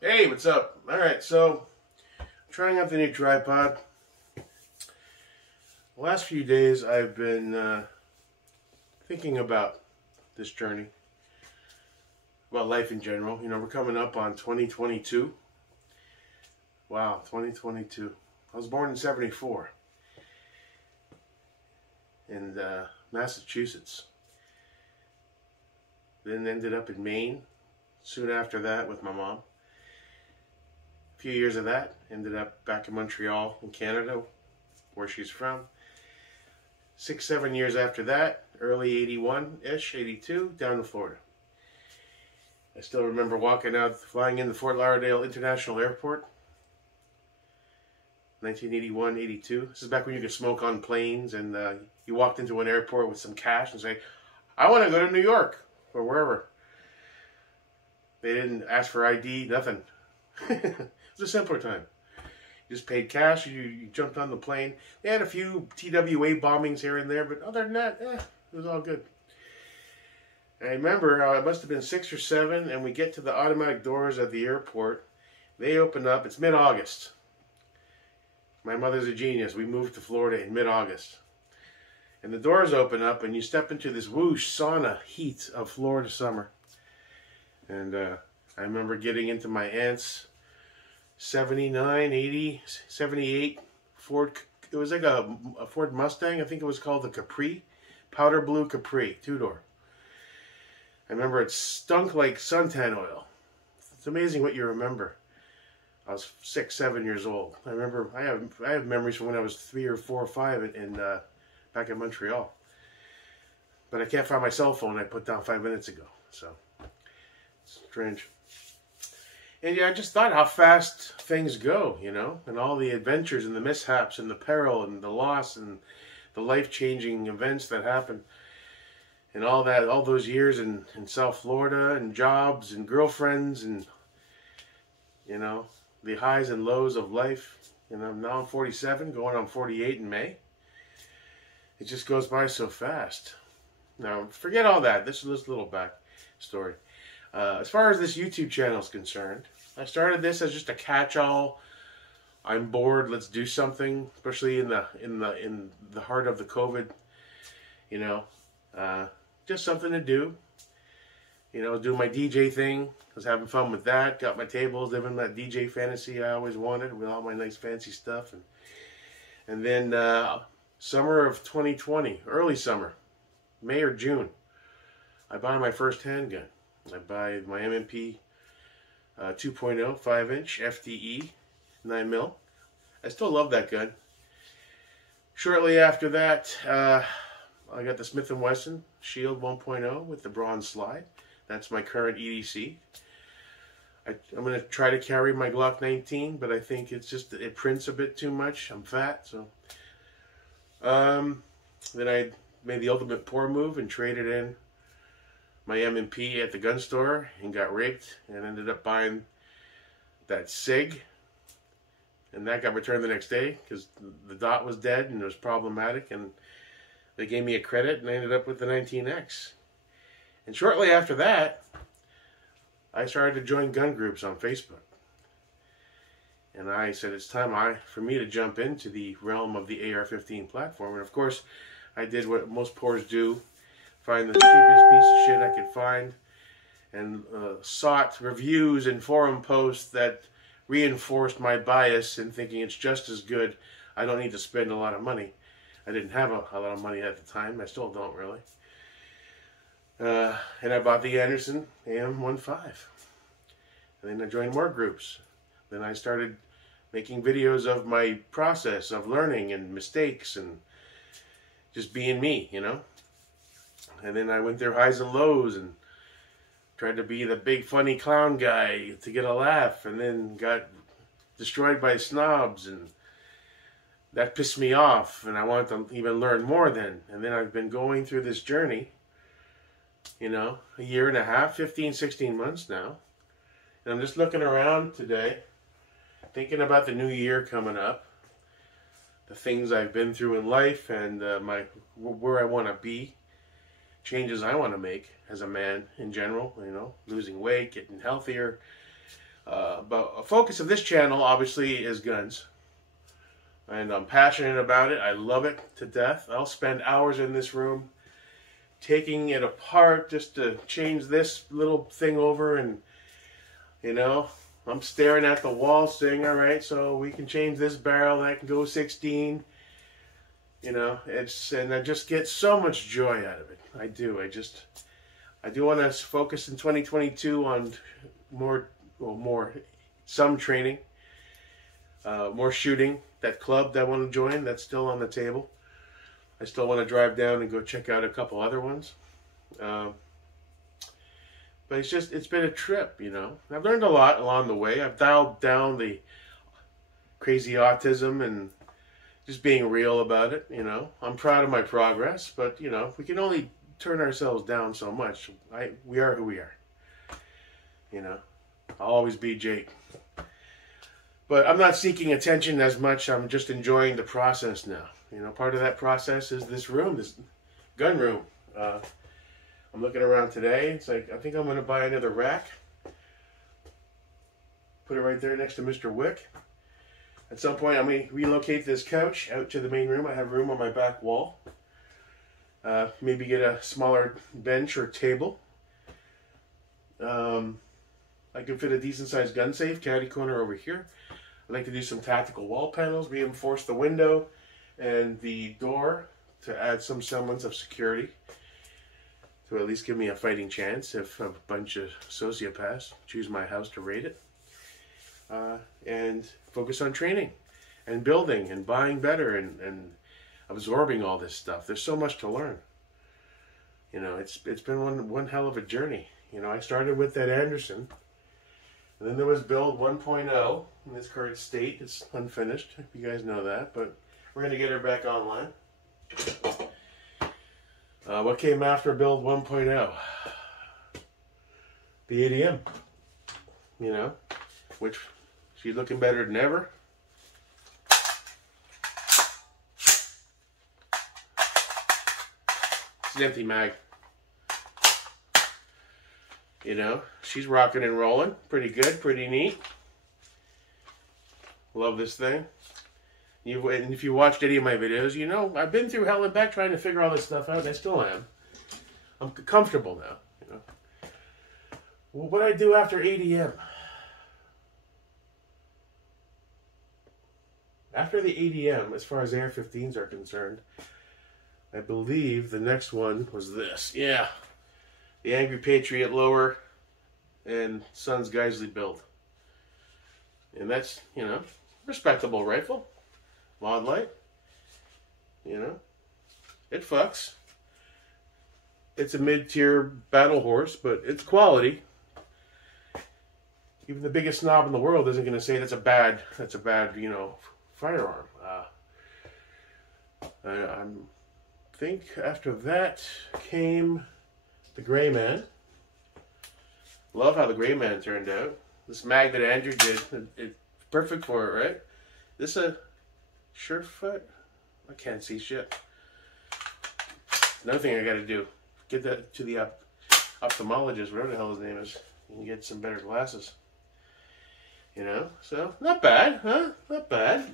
Hey, what's up? Alright, so trying out the new tripod. The last few days I've been thinking about this journey, about life in general. You know, we're coming up on 2022. Wow, 2022. I was born in 74 in Massachusetts. Then ended up in Maine soon after that with my mom. A few years of that, ended up back in Montreal in Canada, where she's from. 6, 7 years after that, early 81-ish, 82, down to Florida. I still remember walking out, flying into Fort Lauderdale International Airport, 1981, 82. This is back when you could smoke on planes, and you walked into an airport with some cash and say, I want to go to New York, or wherever. They didn't ask for ID, nothing. It was a simpler time. You just paid cash, you jumped on the plane. They had a few TWA bombings here and there, but other than that, it was all good. I remember it must have been 6 or 7, and we get to the automatic doors at the airport. They open up, it's mid-August. My mother's a genius. We moved to Florida in mid-August. And the doors open up, and you step into this whoosh sauna heat of Florida summer. And I remember getting into my aunt's 79, 80, 78 Ford. It was like a Ford Mustang. I think it was called the Capri. Powder blue Capri, 2-door. I remember it stunk like suntan oil. It's amazing what you remember. I was 6, 7 years old. I remember I have memories from when I was 3 or 4 or 5 back in Montreal. But I can't find my cell phone I put down 5 minutes ago. So it's strange. And yeah, I just thought how fast things go, you know, and all the adventures and the mishaps and the peril and the loss and the life-changing events that happen. And all that, all those years in South Florida, and jobs and girlfriends, and, you know, the highs and lows of life. You know, now I'm 47, going on 48 in May. It just goes by so fast. Now, forget all that. This little back story. As far as this YouTube channel is concerned, I started this as just a catch-all. I'm bored. Let's do something, especially in the heart of the COVID. You know, just something to do. You know, do my DJ thing. I was having fun with that. Got my tables, living that DJ fantasy I always wanted with all my nice fancy stuff. And then summer of 2020, early summer, May or June, I buy my first handgun. I buy my M&P 2.0 5-inch FDE 9mm. I still love that gun. Shortly after that, I got the Smith & Wesson Shield 1.0 with the bronze slide. That's my current EDC. I'm going to try to carry my Glock 19, but I think it prints a bit too much. I'm fat, so. Then I made the ultimate poor move and traded in my M&P at the gun store and got raped and ended up buying that SIG, and that got returned the next day because the dot was dead and it was problematic, and they gave me a credit and I ended up with the 19X. And shortly after that, I started to join gun groups on Facebook, and I said it's time for me to jump into the realm of the AR-15 platform. And of course I did what most poors do, find the cheapest piece of shit I could find, and sought reviews and forum posts that reinforced my bias in thinking it's just as good. I don't need to spend a lot of money. I didn't have a lot of money at the time. I still don't really. And I bought the Anderson AM-15. And then I joined more groups. Then I started making videos of my process of learning and mistakes and just being me, you know. And then I went through highs and lows and tried to be the big funny clown guy to get a laugh, and then got destroyed by snobs, and that pissed me off, and I wanted to even learn more then. And then I've been going through this journey, you know, a year and a half, 15, 16 months now. And I'm just looking around today, thinking about the new year coming up, the things I've been through in life, and where I want to be, changes I want to make as a man in general, you know, losing weight, getting healthier, But a focus of this channel, obviously, is guns. And I'm passionate about it. I love it to death. I'll spend hours in this room taking it apart just to change this little thing over. And, you know, I'm staring at the wall saying, all right, so we can change this barrel. That can go 16. You know, and I just get so much joy out of it. I do. I do want to focus in 2022 on some training, more shooting. That club that I want to join, that's still on the table. I still want to drive down and go check out a couple other ones. But it's been a trip, you know. I've learned a lot along the way. I've dialed down the crazy autism and just being real about it, you know. I'm proud of my progress, but, you know, we can only turn ourselves down so much. We are who we are. You know, I'll always be Jake. But I'm not seeking attention as much. I'm just enjoying the process now. You know, part of that process is this room, this gun room. I'm looking around today. It's like, I think I'm going to buy another rack. Put it right there next to Mr. Wick. At some point, I may relocate this couch out to the main room. I have room on my back wall. Maybe get a smaller bench or table. I can fit a decent-sized gun safe, caddy corner over here. I'd like to do some tactical wall panels, reinforce the window and the door to add some semblance of security. To at least give me a fighting chance if a bunch of sociopaths choose my house to raid it. And focus on training and building and buying better and absorbing all this stuff. There's so much to learn. You know, it's been one hell of a journey. You know, I started with that Anderson. And then there was Build 1.0 in its current state. It's unfinished, if you guys know that. But we're going to get her back online. What came after Build 1.0? The ADM. You know, which she's looking better than ever. It's an empty mag. You know, she's rocking and rolling. Pretty good, pretty neat. Love this thing. And if you watched any of my videos, you know, I've been through hell and back trying to figure all this stuff out. I still am. I'm comfortable now, you know. Well, what do I do after ADM? After the ADM, as far as AR-15s are concerned, I believe the next one was this. Yeah. The Angry Patriot lower and Sons Geisley build. And that's, you know, respectable rifle. Mod light. You know. It fucks. It's a mid-tier battle horse, but it's quality. Even the biggest snob in the world isn't going to say that's a bad, you know, firearm. I think after that came the Gray Man. Love how the Gray Man turned out. This mag that Andrew did, it's perfect for it, right? This a Surefoot? I can't see shit. Another thing I gotta do, get that to the ophthalmologist, whatever the hell his name is, and get some better glasses. You know, so not bad, huh? Not bad.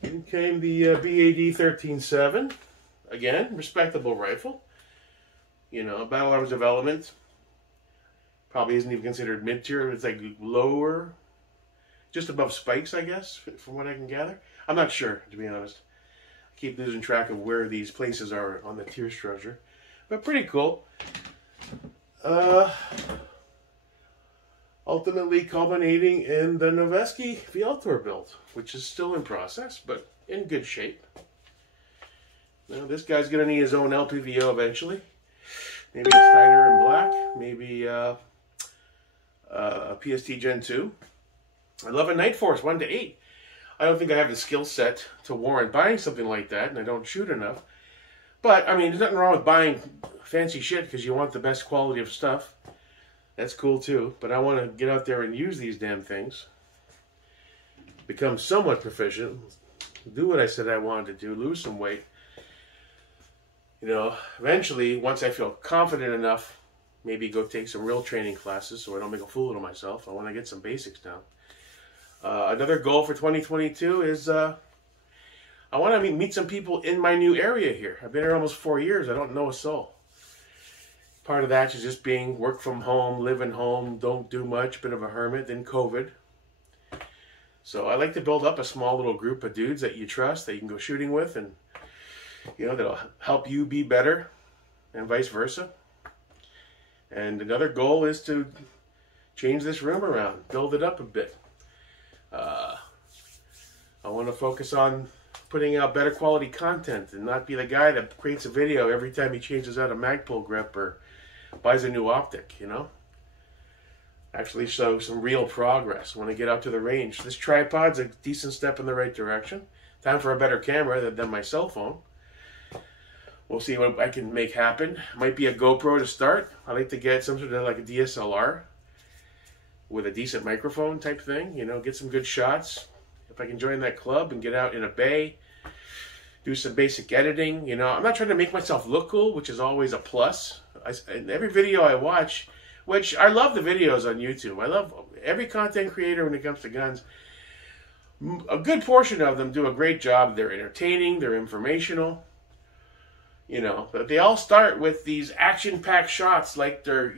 Then came the BAD 13-7. Again, respectable rifle. You know, Battle Arms Development probably isn't even considered mid-tier. It's like lower, just above Spikes, I guess, from what I can gather. I'm not sure, to be honest. I keep losing track of where these places are on the tier structure. But pretty cool. Ultimately culminating in the Noveske Vialtor build, which is still in process, but in good shape. Now, this guy's going to need his own LPVO eventually. Maybe a Snyder in black. Maybe a PST Gen 2. I love a Night Force 1-8. I don't think I have the skill set to warrant buying something like that, and I don't shoot enough. But, I mean, there's nothing wrong with buying fancy shit because you want the best quality of stuff. That's cool too, but I want to get out there and use these damn things. Become somewhat proficient. Do what I said I wanted to do. Lose some weight. You know, eventually, once I feel confident enough, maybe go take some real training classes so I don't make a fool of myself. I want to get some basics down. Another goal for 2022 is I want to meet some people in my new area here. I've been here almost 4 years. I don't know a soul. Part of that is just being work from home, living home, don't do much, bit of a hermit, then COVID. So I like to build up a small little group of dudes that you trust, that you can go shooting with, and that'll help you be better, and vice versa. And another goal is to change this room around, build it up a bit. I want to focus on putting out better quality content and not be the guy that creates a video every time he changes out a Magpul grip or buys a new optic, Actually show some real progress when I get out to the range. This tripod's a decent step in the right direction. Time for a better camera than my cell phone. We'll see what I can make happen. Might be a GoPro to start. I like to get some sort of like a DSLR with a decent microphone type thing, get some good shots. If I can join that club and get out in a bay, do some basic editing, I'm not trying to make myself look cool, which is always a plus. In every video I watch, which I love the videos on YouTube. I love every content creator when it comes to guns. A good portion of them do a great job. They're entertaining, they're informational, but they all start with these action-packed shots like they're,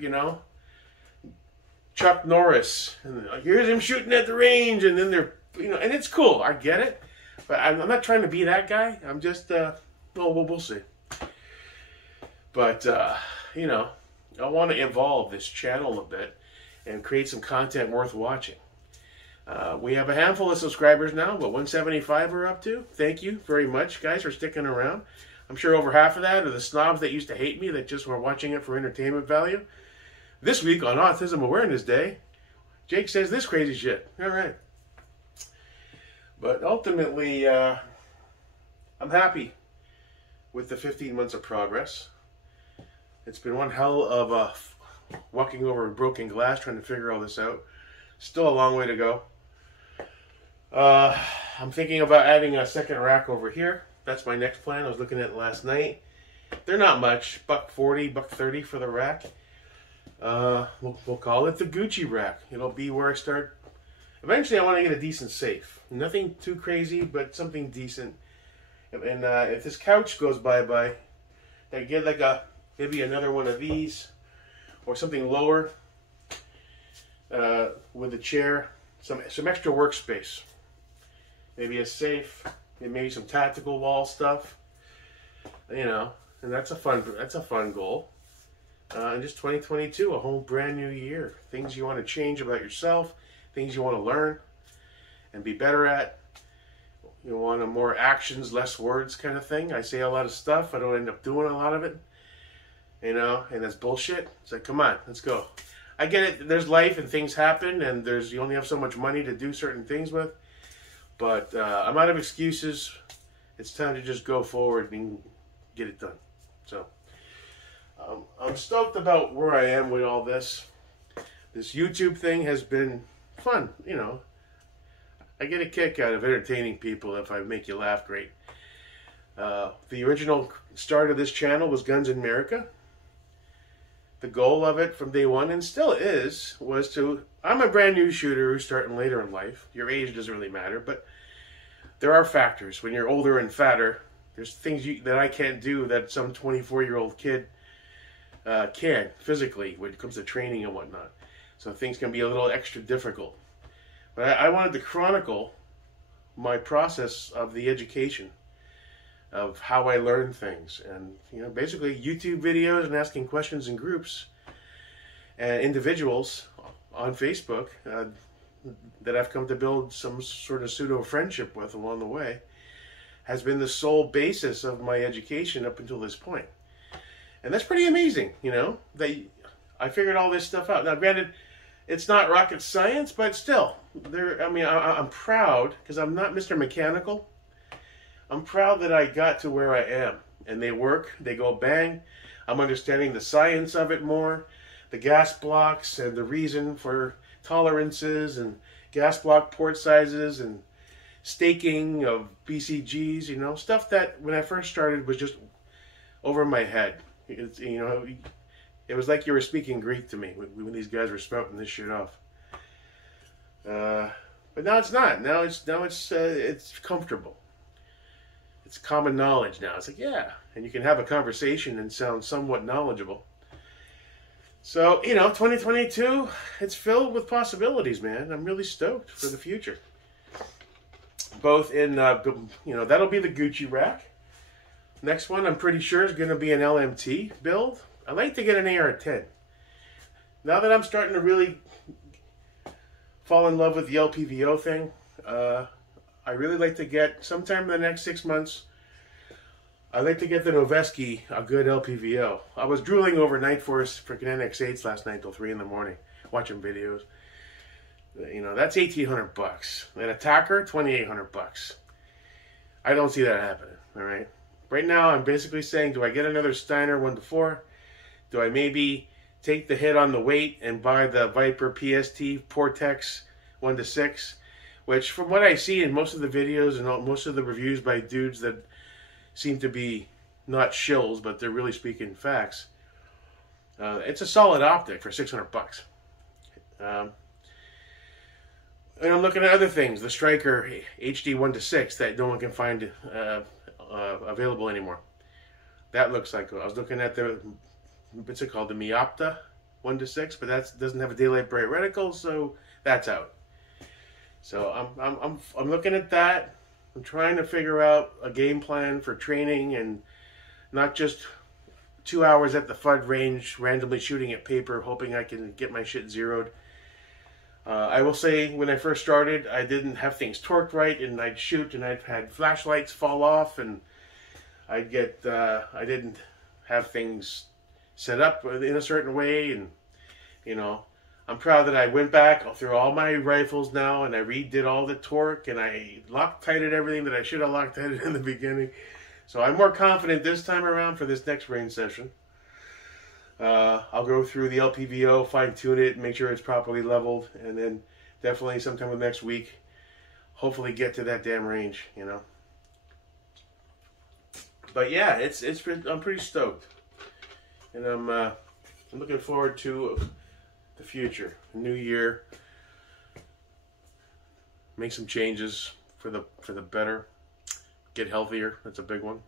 Chuck Norris. And here's him shooting at the range, and then they're, and it's cool. I get it. But I'm not trying to be that guy. I'm just, we'll see. But, I want to evolve this channel a bit and create some content worth watching. We have a handful of subscribers now, but 175 we're up to. Thank you very much, guys, for sticking around. I'm sure over half of that are the snobs that used to hate me that just were watching it for entertainment value. This week on Autism Awareness Day, Jake says this crazy shit. All right. But ultimately, I'm happy with the 15 months of progress. It's been one hell of walking over broken glass trying to figure all this out. Still a long way to go. I'm thinking about adding a second rack over here. That's my next plan. I was looking at it last night. They're not much. $140, $130 for the rack. We'll call it the Gucci rack. It'll be where I start. Eventually, I want to get a decent safe. Nothing too crazy, but something decent. And if this couch goes bye-bye, I get like maybe another one of these, or something lower with a chair, some extra workspace. Maybe a safe, and maybe some tactical wall stuff. And that's a fun goal. And just 2022, a whole brand new year. Things you want to change about yourself, things you want to learn and be better at. You want a more actions, less words kind of thing. I say a lot of stuff. I don't end up doing a lot of it. And that's bullshit. It's like, come on, let's go. I get it. There's life and things happen, and you only have so much money to do certain things with. But I'm out of excuses. It's time to just go forward and get it done. So I'm stoked about where I am with all this. This YouTube thing has been fun, I get a kick out of entertaining people if I make you laugh great. The original start of this channel was Guns in America. The goal of it from day one, and still is, was to... I'm a brand new shooter who's starting later in life. Your age doesn't really matter, but there are factors. When you're older and fatter, there's things that I can't do that some 24-year-old kid can, physically, when it comes to training and whatnot. So things can be a little extra difficult. But I wanted to chronicle my process of the education, of how I learn things. And, basically YouTube videos and asking questions in groups and individuals on Facebook that I've come to build some sort of pseudo-friendship with along the way has been the sole basis of my education up until this point. And that's pretty amazing, that I figured all this stuff out. Now, granted, it's not rocket science, but still, I'm proud, because I'm not Mr. Mechanical. I'm proud that I got to where I am. And they work, they go bang. I'm understanding the science of it more, the gas blocks and the reason for tolerances and gas block port sizes and staking of BCGs, stuff that when I first started was just over my head. It was like you were speaking Greek to me when these guys were spouting this shit off. But now it's not. Now it's comfortable. It's common knowledge now. It's like, yeah, and you can have a conversation and sound somewhat knowledgeable. So, 2022, it's filled with possibilities, man. I'm really stoked for the future. Both in, that'll be the Gucci rack. Next one, I'm pretty sure, is going to be an LMT build. I'd like to get an AR-10. Now that I'm starting to really fall in love with the LPVO thing, I really like to get, sometime in the next 6 months, I'd like to get the Noveske a good LPVO. I was drooling over Night Force freaking NX8s last night till 3 in the morning, watching videos. That's $1,800. An Attacker, $2,800. I don't see that happening, all right? Right now, I'm basically saying, do I get another Steiner 1-4? Do I maybe take the hit on the weight and buy the Viper PST Portex 1-6? Which, from what I see in most of the videos and most of the reviews by dudes that seem to be not shills, but they're really speaking facts, it's a solid optic for $600. And I'm looking at other things, the Striker HD 1-6 that no one can find available anymore. That looks like, I was looking at the, what's it called, the Miopta 1-6, but that doesn't have a daylight bright reticle, so that's out. So I'm looking at that. I'm trying to figure out a game plan for training and not just 2 hours at the FUD range randomly shooting at paper hoping I can get my shit zeroed. I will say, when I first started, I didn't have things torqued right, and I'd shoot and I'd had flashlights fall off, and I didn't have things set up in a certain way, and I'm proud that I went back through all my rifles now, and I redid all the torque, and I Loctited everything that I should have Loctited in the beginning. So I'm more confident this time around for this next range session. I'll go through the LPVO, fine-tune it, make sure it's properly leveled, and then definitely sometime with next week, hopefully get to that damn range, But yeah, I'm pretty stoked, and I'm looking forward to the future, the new year. Make some changes for the better, get healthier. That's a big one,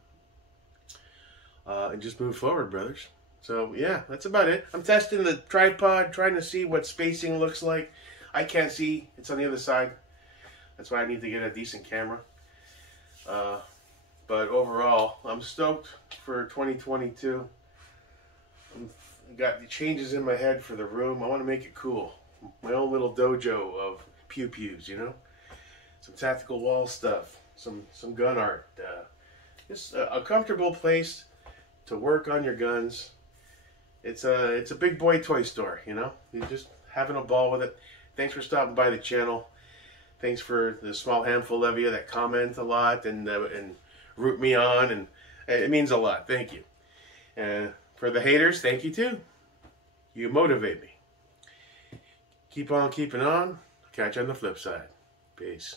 and just move forward, brothers. So yeah, that's about it. I'm testing the tripod, trying to see what spacing looks like. I can't see, it's on the other side. That's why I need to get a decent camera. But overall, I'm stoked for 2022. I got the changes in my head for the room. I want to make it cool. My own little dojo of pew-pews, Some tactical wall stuff, some gun art. Just a comfortable place to work on your guns. It's a big boy toy store, You're just having a ball with it. Thanks for stopping by the channel. Thanks for the small handful of you that comment a lot and root me on, and it means a lot. Thank you. For the haters, thank you too. You motivate me. Keep on keeping on. Catch you on the flip side. Peace.